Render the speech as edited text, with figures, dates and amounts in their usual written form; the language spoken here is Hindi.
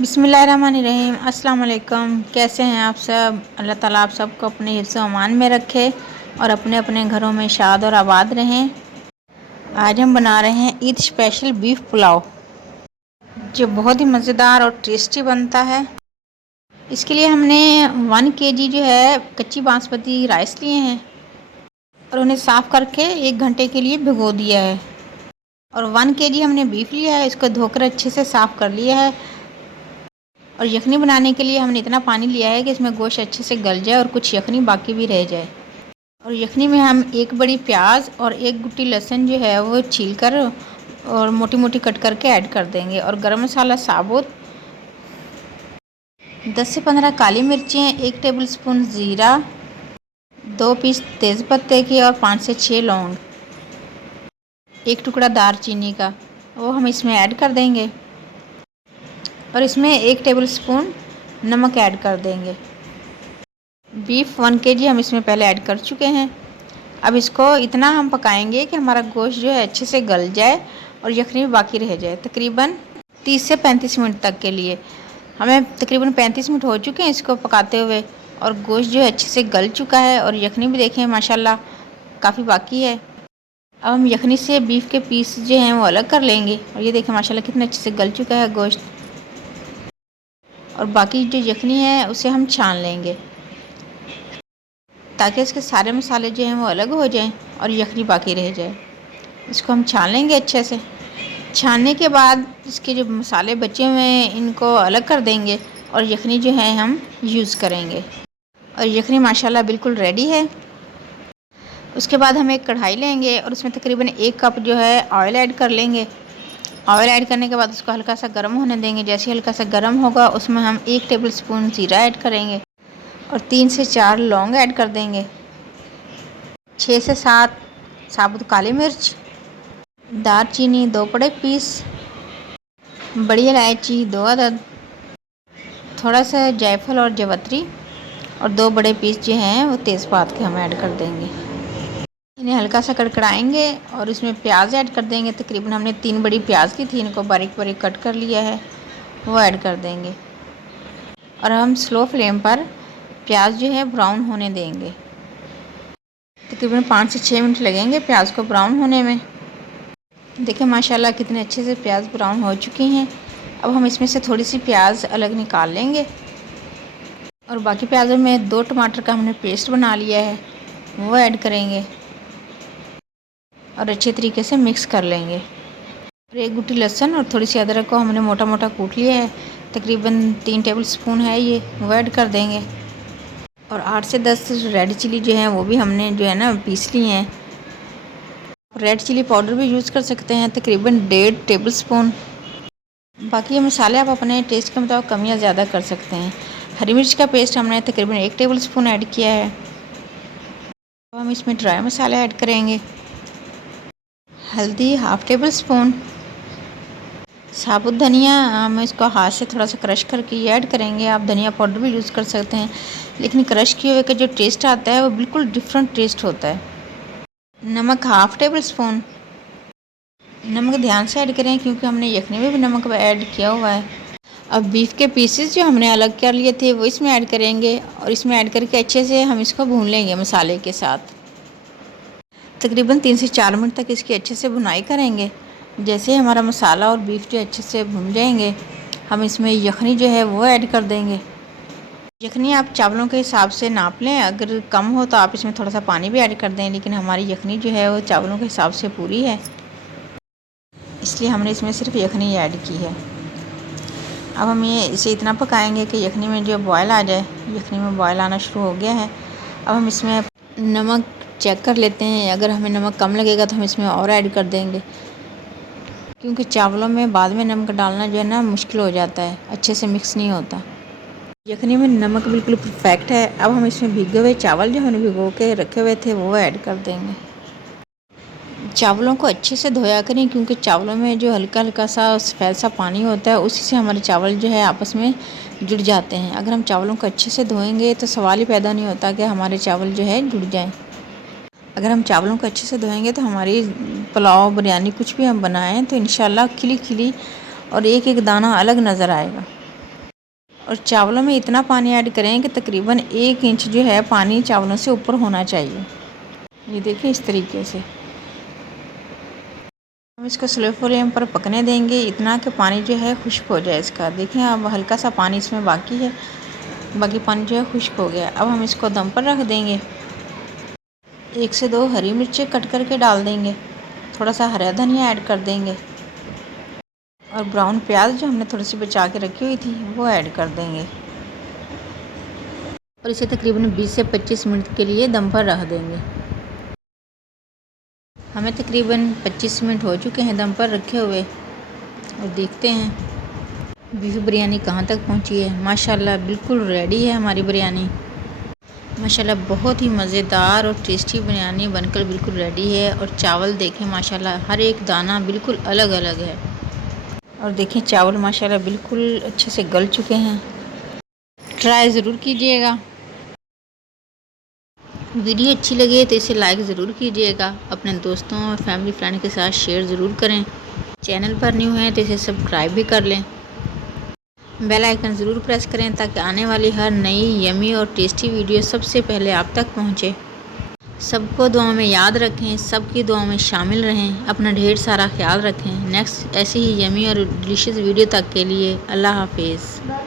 बिस्मिल्लाहिर्रहमानिर्रहीम। अस्सलाम वालेकुम। कैसे हैं आप सब? अल्लाह ताला आप सबको अपने हिफ्ज़ व अमान में रखे और अपने अपने घरों में शाद और आबाद रहें। आज हम बना रहे हैं ईद स्पेशल बीफ पुलाव, जो बहुत ही मज़ेदार और टेस्टी बनता है। इसके लिए हमने 1 kg जो है कच्ची बासमती राइस लिए हैं और उन्हें साफ़ करके 1 घंटे के लिए भिगो दिया है। और 1 kg हमने बीफ लिया है, इसको धोकर अच्छे से साफ़ कर लिया है। और यखनी बनाने के लिए हमने इतना पानी लिया है कि इसमें गोश्त अच्छे से गल जाए और कुछ यखनी बाकी भी रह जाए। और यखनी में हम 1 बड़ी प्याज और 1 गुट्टी लहसुन जो है वो छील कर और मोटी मोटी कट करके ऐड कर देंगे। और गरम मसाला साबुत, 10 से 15 काली मिर्चें, 1 टेबलस्पून ज़ीरा, 2 पीस तेज़पत्ते के और 5 से 6 लौंग, 1 टुकड़ा दालचीनी का, वो हम इसमें ऐड कर देंगे। और इसमें 1 टेबलस्पून नमक ऐड कर देंगे। बीफ 1 kg हम इसमें पहले ऐड कर चुके हैं। अब इसको इतना हम पकाएंगे कि हमारा गोश्त जो है अच्छे से गल जाए और यखनी भी बाकी रह जाए। तकरीबन 30 से 35 मिनट तक के लिए हमें तकरीबन 35 मिनट हो चुके हैं इसको पकाते हुए। और गोश्त जो है अच्छे से गल चुका है और यखनी भी देखें माशाल्लाह काफ़ी बाकी है। अब हम यखनी से बीफ के पीस जो हैं वो अलग कर लेंगे। और ये देखें माशाल्लाह कितना अच्छे से गल चुका है गोश्त। और बाकी जो यखनी है उसे हम छान लेंगे ताकि इसके सारे मसाले जो हैं वो अलग हो जाएं और यखनी बाकी रह जाए। इसको हम छान लेंगे अच्छे से। छानने के बाद इसके जो मसाले बचे हुए हैं इनको अलग कर देंगे और यखनी जो है हम यूज़ करेंगे। और यखनी माशाल्लाह बिल्कुल रेडी है। उसके बाद हम एक कढ़ाई लेंगे और उसमें तकरीबन 1 कप जो है ऑयल ऐड कर लेंगे। ऑयल ऐड करने के बाद उसको हल्का सा गर्म होने देंगे। जैसे ही हल्का सा गर्म होगा उसमें हम 1 टेबलस्पून ज़ीरा ऐड करेंगे और 3 से 4 लौंग ऐड कर देंगे, 6 से 7 साबुत काली मिर्च, दालचीनी 2 बड़े पीस, बड़ी इलायची 2 अदद, थोड़ा सा जायफल और जवत्री और 2 बड़े पीस जो हैं वो तेज़पात के हम ऐड कर देंगे। इन्हें हल्का सा कड़कड़ाएंगे और इसमें प्याज ऐड कर देंगे। तकरीबन हमने 3 बड़ी प्याज की थी, इनको बारीक बारीक कट कर लिया है, वो ऐड कर देंगे। और हम स्लो फ्लेम पर प्याज जो है ब्राउन होने देंगे। तकरीबन 5 से 6 मिनट लगेंगे प्याज को ब्राउन होने में। देखिए माशाल्लाह कितने अच्छे से प्याज ब्राउन हो चुकी हैं। अब हम इसमें से थोड़ी सी प्याज अलग निकाल लेंगे और बाकी प्याज़ों में 2 टमाटर का हमने पेस्ट बना लिया है वो ऐड करेंगे और अच्छे तरीके से मिक्स कर लेंगे। और 1 गुट्टी लहसुन और थोड़ी सी अदरक को हमने मोटा मोटा कूट लिया है, तकरीबन 3 टेबलस्पून है ये, वो ऐड कर देंगे। और 8 से 10 रेड चिली जो हैं वो भी हमने जो है ना पीस ली हैं। रेड चिली पाउडर भी यूज़ कर सकते हैं, तकरीबन 1.5 टेबलस्पून। बाकी ये मसाले आप अपने टेस्ट के मुताबिक कम या ज़्यादा कर सकते हैं। हरी मिर्च का पेस्ट हमने तकरीबन 1 टेबलस्पून ऐड किया है। अब हम इसमें ड्राई मसाले ऐड करेंगे। हल्दी 1/2 टेबलस्पून, साबुत धनिया हम इसको हाथ से थोड़ा सा क्रश करके ये ऐड करेंगे। आप धनिया पाउडर भी यूज़ कर सकते हैं, लेकिन क्रश किए हुए का जो टेस्ट आता है वो बिल्कुल डिफरेंट टेस्ट होता है। नमक 1/2 टेबलस्पून। नमक ध्यान से ऐड करें क्योंकि हमने यखनी में भी नमक ऐड किया हुआ है। अब बीफ के पीसेस जो हमने अलग कर लिए थे वो इसमें ऐड करेंगे और इसमें ऐड करके अच्छे से हम इसको भून लेंगे मसाले के साथ। तकरीबन 3 से 4 मिनट तक इसकी अच्छे से भुनाई करेंगे। जैसे हमारा मसाला और बीफ जो अच्छे से भुन जाएंगे हम इसमें यखनी जो है वो ऐड कर देंगे। यखनी आप चावलों के हिसाब से नाप लें, अगर कम हो तो आप इसमें थोड़ा सा पानी भी ऐड कर दें, लेकिन हमारी यखनी जो है वो चावलों के हिसाब से पूरी है, इसलिए हमने इसमें सिर्फ यखनी ऐड की है। अब हम ये इसे इतना पकाएंगे कि यखनी में जो बॉयल आ जाए। यखनी में बॉयल आना शुरू हो गया है। अब हम इसमें नमक चेक कर लेते हैं, अगर हमें नमक कम लगेगा तो हम इसमें और ऐड कर देंगे, क्योंकि चावलों में बाद में नमक डालना जो है ना मुश्किल हो जाता है, अच्छे से मिक्स नहीं होता। यखनी में नमक बिल्कुल परफेक्ट है। अब हम इसमें भीगे हुए चावल जो हमने भिगो के रखे हुए थे वो ऐड कर देंगे। चावलों को अच्छे से धोया करें क्योंकि चावलों में जो हल्का हल्का सा सफ़ेद सा पानी होता है उसी से हमारे चावल जो है आपस में जुड़ जाते हैं। अगर हम चावलों को अच्छे से धोएंगे तो सवाल ही पैदा नहीं होता कि हमारे चावल जो है जुड़ जाएं। अगर हम चावलों को अच्छे से धोएंगे तो हमारी पुलाव बिरयानी कुछ भी हम बनाएं तो इंशाल्लाह खिली खिली और एक एक दाना अलग नज़र आएगा। और चावलों में इतना पानी ऐड करें कि तकरीबन 1 इंच जो है पानी चावलों से ऊपर होना चाहिए। ये देखिए इस तरीके से हम इसको स्लो फ्लेम पर पकने देंगे, इतना कि पानी जो है खुश्क हो जाए इसका। देखिए अब हल्का सा पानी इसमें बाकी है, बाकी पानी जो है खुश्क हो गया। अब हम इसको दम पर रख देंगे। 1 से 2 हरी मिर्चें कट करके डाल देंगे, थोड़ा सा हरा धनिया ऐड कर देंगे और ब्राउन प्याज जो हमने थोड़ी सी बचा के रखी हुई थी वो ऐड कर देंगे और इसे तकरीबन 20 से 25 मिनट के लिए दम पर रख देंगे। हमें तकरीबन 25 मिनट हो चुके हैं दम पर रखे हुए और देखते हैं बीफ बिरयानी कहाँ तक पहुँची है। माशाल्लाह बिल्कुल रेडी है हमारी बिरयानी। माशाल्लाह बहुत ही मज़ेदार और टेस्टी बिरयानी बनकर बिल्कुल रेडी है। और चावल देखें माशाल्लाह हर एक दाना बिल्कुल अलग अलग है। और देखें चावल माशाल्लाह बिल्कुल अच्छे से गल चुके हैं। ट्राई ज़रूर कीजिएगा। वीडियो अच्छी लगे तो इसे लाइक ज़रूर कीजिएगा। अपने दोस्तों और फैमिली फ्रेंड के साथ शेयर ज़रूर करें। चैनल पर न्यू हैं तो इसे सब्सक्राइब भी कर लें। बेल आइकन ज़रूर प्रेस करें ताकि आने वाली हर नई यमी और टेस्टी वीडियो सबसे पहले आप तक पहुंचे। सबको दुआ में याद रखें, सबकी दुआ में शामिल रहें। अपना ढेर सारा ख्याल रखें। नेक्स्ट ऐसी ही यमी और डिलीशियस वीडियो तक के लिए अल्लाह हाफिज़।